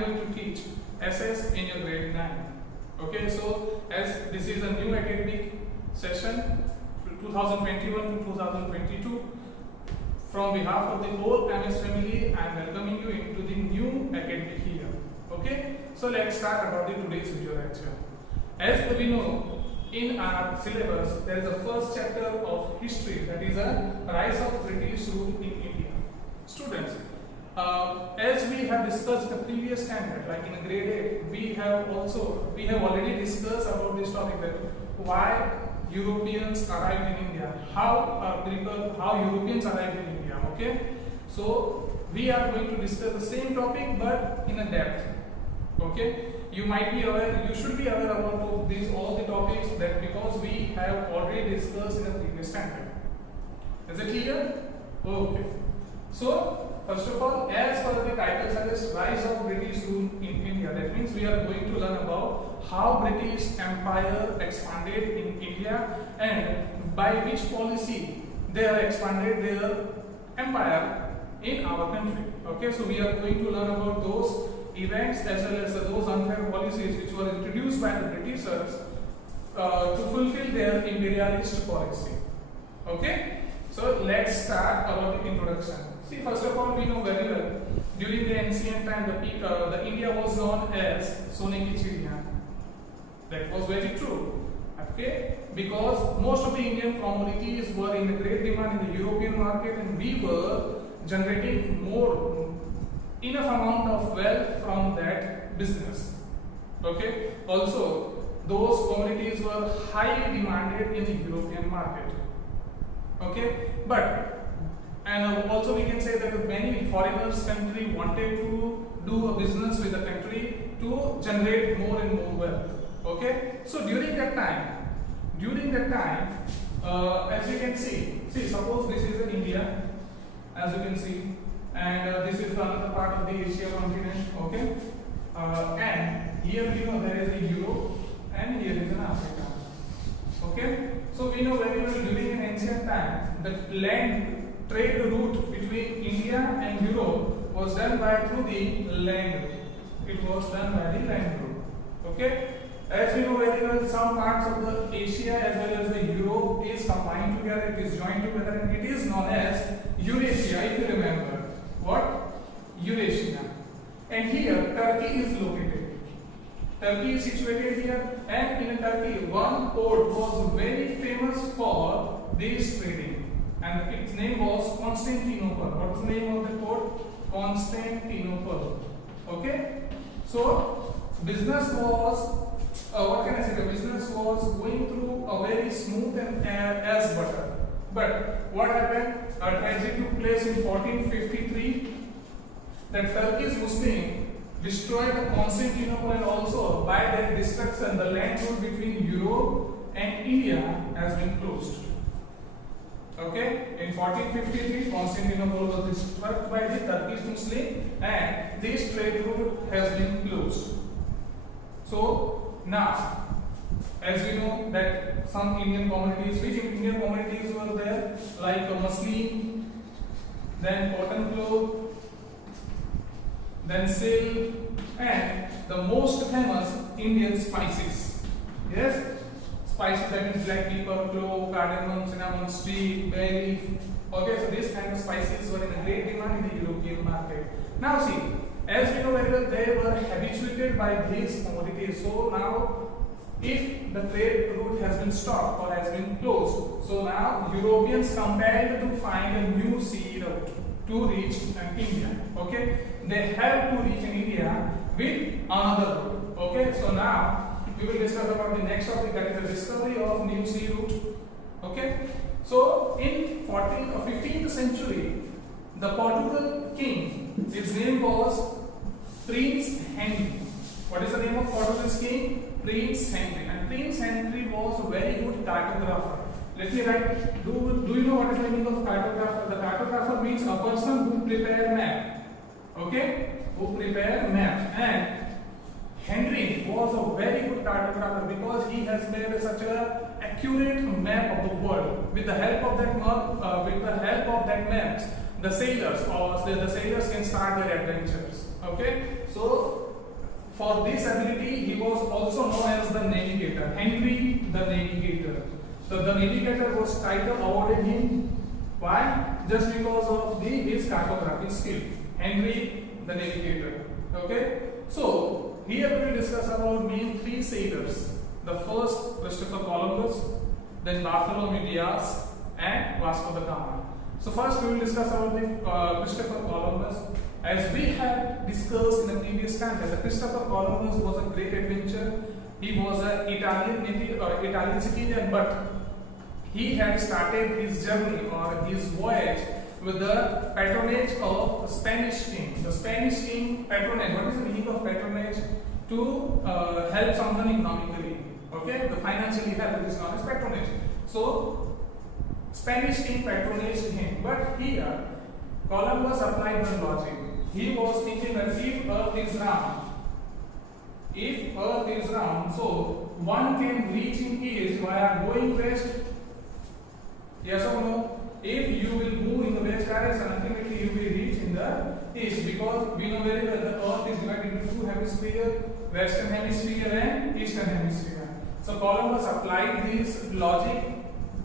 am going to teach SS in your grade 9. Okay, so as this is a new academic session 2021 to 2022, from behalf of the whole MS family, I am welcoming you into the new academic year. Okay, so let's start about the today's video lecture. As we know, in our syllabus there is a first chapter of history, that is a rise of British rule in India. Students, as we have discussed the previous time, like in grade 8, we have already discussed about this topic, that why Europeans arrived in India, how Europeans arrived in India. Okay, so we are going to discuss the same topic but in a depth. Okay, you might be aware, you should be aware about all the topics, that because we have already discussed in the previous time. Is it clear? Okay. So first of all, as per the title suggests, rise of British rule in India. That means we are going to learn about how British Empire expanded in India and by which policy they have expanded their empire in our country. Okay, so we are going to learn about those events as well as those unfair policies which were introduced by the Britishers to fulfill their imperialist policy. Okay, so let's start about the introduction. See, first of all, we know very well, during the ancient time, the India was known as Sone ki Chiriya. That was very true. Okay, because most of the Indian commodities were in great demand in the European market, and we were generating enough amount of wealth from that business. Okay, also those commodities were highly demanded in the European market. Okay, and also we can say that many foreigners country wanted to do a business with the country to generate more and more wealth. Okay, so during that time, as you can see, suppose this is in India, as you can see, and this is another part of the Asia continent. Okay, and here we know there is a Europe and here is an Africa. Okay, so we know very well during an ancient time the land trade route between India and Europe was done through the land route. It was done by the land route. Okay, as we know very well, some parts of the Asia as well as the Europe is combined together, it is joined together, and it is known as Eurasia, if you remember. What? Eurasia. And here Turkey is located. Turkey is situated here, and in Turkey one port was very famous for this trading, and its name was Constantinople. What was the name of the port? Constantinople. Okay, so business was the business was going through a very smooth and as butter. But what happened? A tragedy took place in 1453. That Turkish Muslim destroyed Constantinople, and also by that destruction the land route between Europe and India has been closed. Okay, in 1453 Constantinople was destroyed by the Turkish Muslim, and this trade route has been closed. So now, as we know that some Indian commodities, which Indian commodities were there, like muslin, then cotton cloth, then silk, and the most famous Indian spices. Yes, spices, that means black pepper, clove, cardamom, cinnamon stick, bay leaf. Okay, so these kind of spices were in a great demand in the European market. Now see, as we know very well, they were habituated by these commodities. So now, if the trade route has been stopped or has been closed, so now Europeans compelled to find a new sea route to reach India. Okay, they have to reach India with another route. Okay, so now we will discuss about the next topic, that is the discovery of new sea route. Okay, so in 14th or 15th century, the Portugal king, his name was Prince Henry. What is the name of Portugal's king? Prince Henry. And Prince Henry was a very good cartographer. Let me write. Do you know what is the meaning of cartographer? The cartographer means a person who prepare map. Okay, who prepare maps. And Henry was a very good cartographer because he has made such a accurate map of the world. With the help of that maps, the sailors can start their adventures. Okay, so For this ability, he was also known as the Navigator, Henry the Navigator. So the Navigator was title awarded him. Why? Just because of his cartography skill. Henry the Navigator. Okay. So here we will discuss about main three sailors. The first, Christopher Columbus, then Bartholomew Diaz, and Vasco da Gama. So first we will discuss about the Christopher Columbus. As we have discussed in the previous time, that Christopher Columbus was a great adventurer. He was an Italian native or Italian citizen, but he had started his journey or his voyage with the patronage of the Spanish king. The Spanish king patronage. What is the meaning of patronage? To help someone economically. Okay, the financially help is known as patronage. So Spanish king patronaged him, but here Columbus applied the logic. He was thinking that if Earth is round, so one can reach in east via going west. Yes or no? If you will move in the west direction, ultimately you will reach in the east, because we know very well the Earth is divided into two hemispheres, western hemisphere and eastern hemisphere. So Columbus applied this logic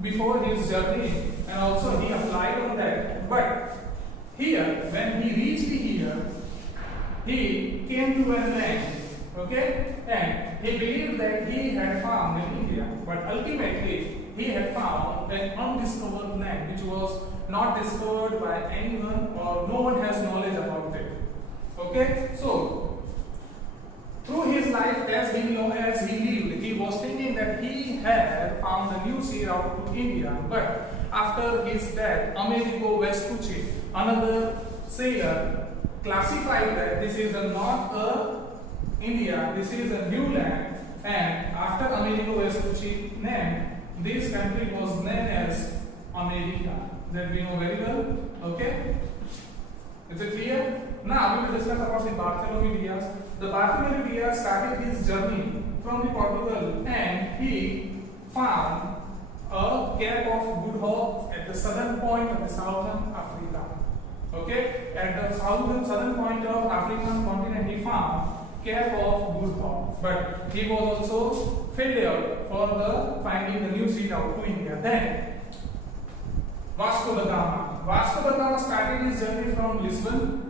before his journey, and also he applied on that. But here, when he reached here, he came to a land, okay, and he believed that he had found in India, but ultimately he had found an undiscovered land which was not discovered by anyone, or no one has knowledge about it. Okay, so through his life, as he lived, he was thinking that he had found a new sea route to India. But after his death, Amerigo Vespucci, another sailor, classified that this is not India, this is a new land. And after Amerigo Vespucci named, this country was named as America. That we know very well. Okay? Is it clear? Now we will discuss about the Bartholomew Diaz. The Bartholomew Diaz started his journey from the Portugal, and he found a Cape of Good Hope at the southern point of the southern Africa. Okay, at the southern point of African continent, he found Cape of Good Hope, but he was also failure for the finding the new sea route to India. Then Vasco da Gama. Vasco da Gama started his journey from Lisbon.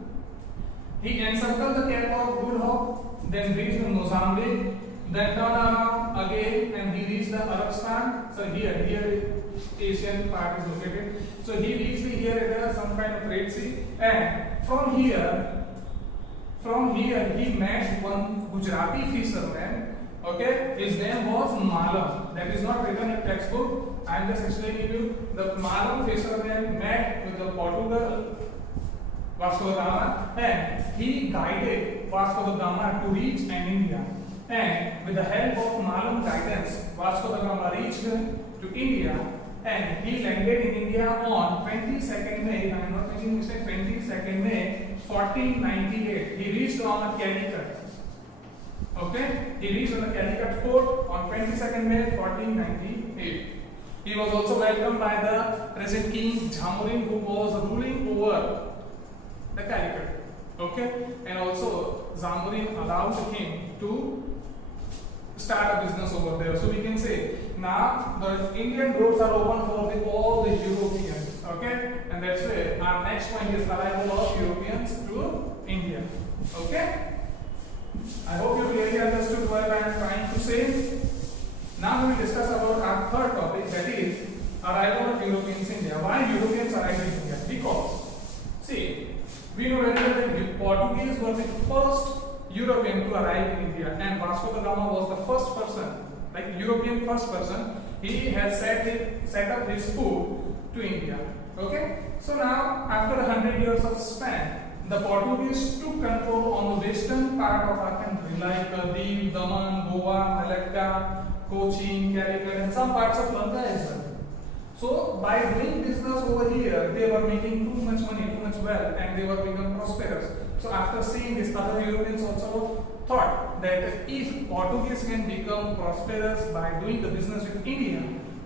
He encircled the Cape of Good Hope, then reached Mozambique, then turned around again and he reached the Arabstan. So here Asian part is located. So he reached here at some kind of Red Sea, and from here he met one Gujarati fisherman. Okay, his name was Malam. That is not written in textbook. I am just explaining you. The Malam fisherman met with the Portugal Vasco da Gama, and he guided Vasco da Gama to reach India. And with the help of Malam guidance, Vasco da Gama reached to India, and he landed in India on 22nd May, I am not making mistake, 22nd May 1498. He reached on a Calicut. Okay, he reached on the Calicut port on 22nd May 1498. He was also welcomed by the present King Jamorin, who was ruling over the Calicut. Okay, and also Zamorin allowed him to start a business over there. So we can say now the Indian roads are open for all the Europeans. Okay, and that's why our next point is arrival of Europeans to India. Okay, I hope you clearly understood what I am trying to say. Now we will discuss about our third topic, that is arrival of Europeans in India. Why Europeans arrived in India? Because see, we know very well that the Portuguese were the first European to arrive in India, and Vasco da Gama was the first person, like European first person. He has set up his foot to India. Okay, so now after 100 years of span, the Portuguese took control on the western part of our country, like Diu, Daman, Goa, Malacca, Cochin, Calicut, and some parts of Lanka as well. So by doing business over here, they were making too much money, too much wealth, and they were becoming prosperous. So after seeing this, other Europeans also thought that if Portuguese can become prosperous by doing the business with India,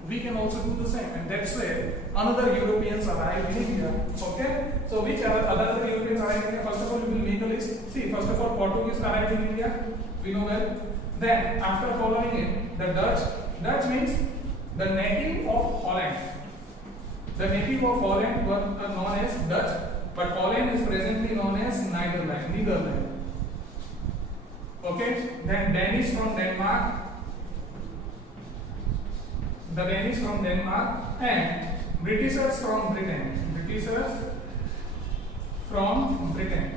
we can also do the same, and that's where another Europeans arrived in India. Okay, so which other Europeans arrived in India? First of all, we will make a list. See, first of all, Portuguese arrived in India. We know well. Then, after following it, the Dutch. Dutch means the native of Holland. The native of Holland were known as Dutch, but Holland is presently known as Netherlands. Okay, then Danish from Denmark. The Danish from Denmark, and Britishers from Britain. Britishers from Britain.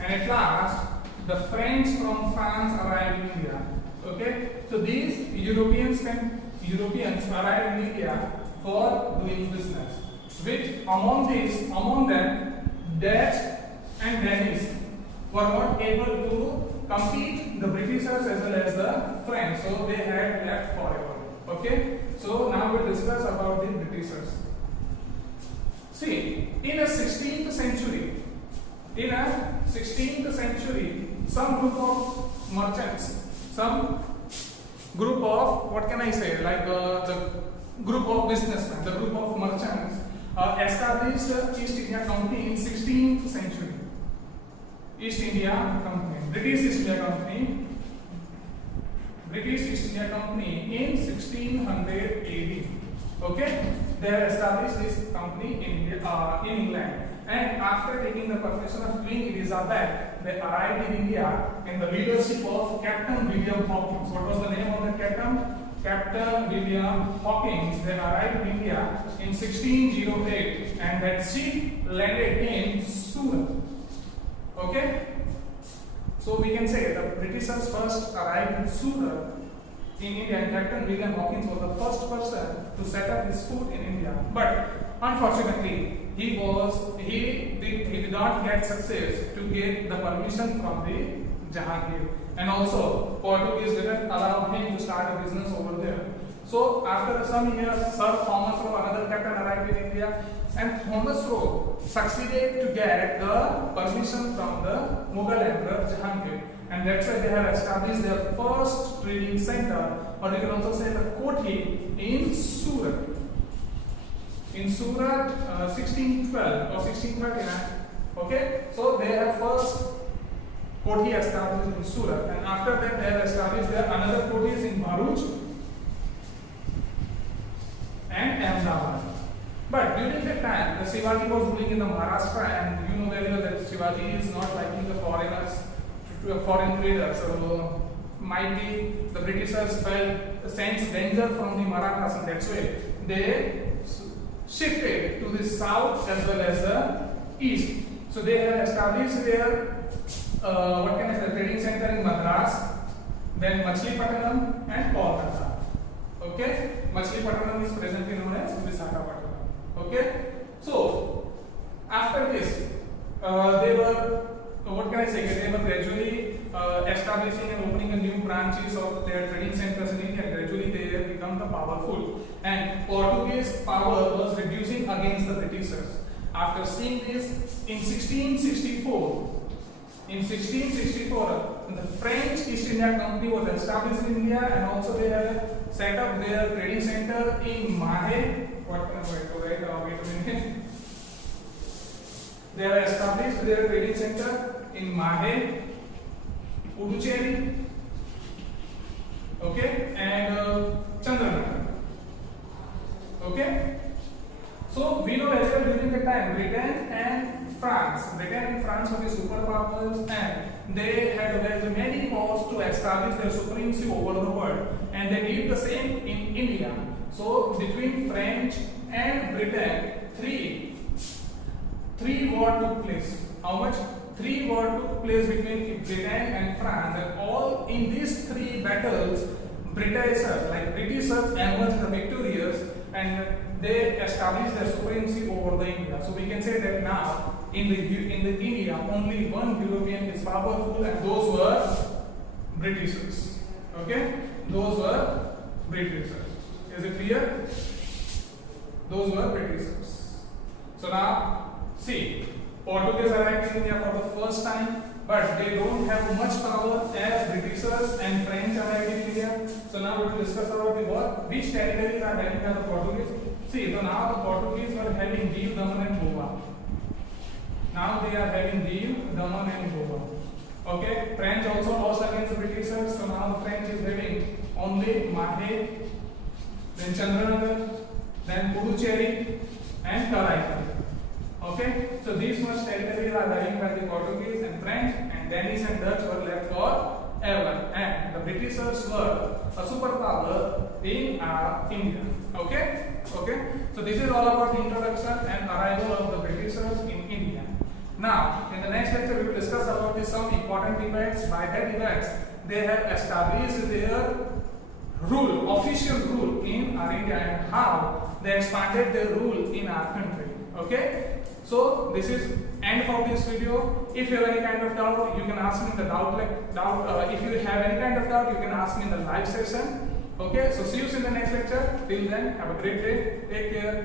And at last, the French from France arrived in India. Okay, so these Europeans arrived in India for doing business. Which among them, Dutch and Danish were not able to compete the Britishers as well as the French, so they had left forever. Okay, so now we'll discuss about the Britishers. See, in the 16th century, some group of merchants, some group of, what can I say, like the group of businessmen, the group of merchants established the East India Company in 16th century. East India Company, British East India Company in 1600 AD. Okay, they have established this company in England, and after taking the permission of Queen Elizabeth, they arrived in India in the leadership of Captain William Hawkins. What was the name of the captain? Captain William Hawkins. They arrived in India in 1608, and that ship landed in Surat. Okay, so we can say the Britishers first arrived in Surat in India, and Captain William Hawkins was the first person to set up his foot in India. But unfortunately, he did not get success to get the permission from the Jahangir, and also Portuguese didn't allow him to start a business over there. So after some years, Sir Thomas Roe, another captain, arrived in India, and Thomas Roe succeeded to get the permission from the Mughal Emperor Jahangir, and that's why they have established their first trading center, or you can also say the Kothi, in Surat. In Surat, 1612 or 1639. Okay, so they have first Kothi established in Surat, and after that they have established their another Kothis in Bharuch and Ahmedabad. But during that time, the Shivaji was ruling in the Maharashtra, and you know very well that Shivaji is not liking the foreigners, foreign traders. So might be the Britishers felt sense danger from the Marathas, and that's why they shifted to the south as well as the east. So they have established their trading center in Madras, then Machilipatnam and Kolkata. Okay, Machilipatnam is presently known as Visakhapatnam. Okay, so after this, they were they were gradually establishing and opening a new branches of their trading centers in India. Gradually, they have become the powerful, and Portuguese power was reducing against the Britishers. After seeing this, in 1664, the French East India Company was established in India, and also they have set up their trading center in Mahe. Wait a minute. They have established their trading center in Mahe, Puducherry, okay, and Chandranagar. Okay, so we know as well during the time Britain and France were the superpowers, and they had very many wars to establish their supremacy over the world, and they did the same in India. So between French and Britain, three wars took place. How much? 3 wars took place between Britain and France, and all in these 3 battles, Britishers emerged victorious, and they established their supremacy over the India. So we can say that now in the India only one European is powerful, and those were Britishers. Okay, those were Britishers. Is it clear? Those were Britishers. So now see, Portuguese arrived in India for the first time, but they don't have much power as Britishers and French arrived in India. So now we will discuss about the what, which territories are having by the Portuguese. See, so now the Portuguese were having Diu, Daman and Goa. Now they are having Diu, Daman and Goa. Okay, French also lost against the Britishers. So now the French is having only Mahe, then Chandranagar, then Puducherry and Karaikal. Okay, so these much territories are having by the Portuguese and French, and Danish and Dutch were left for ever, and the Britishers were a superpower in India. Okay, so this is all about the introduction and arrival of the Britishers in India. Now, in the next lecture, we will discuss about some important events. By that events, they have established their rule, official rule in our India, and how they expanded their rule in our country. Okay, so this is end for this video. If you have any kind of doubt, you can ask me in the if you have any kind of doubt, you can ask me in the live session. Okay, so see you in the next lecture. Till then, have a great day. Take care.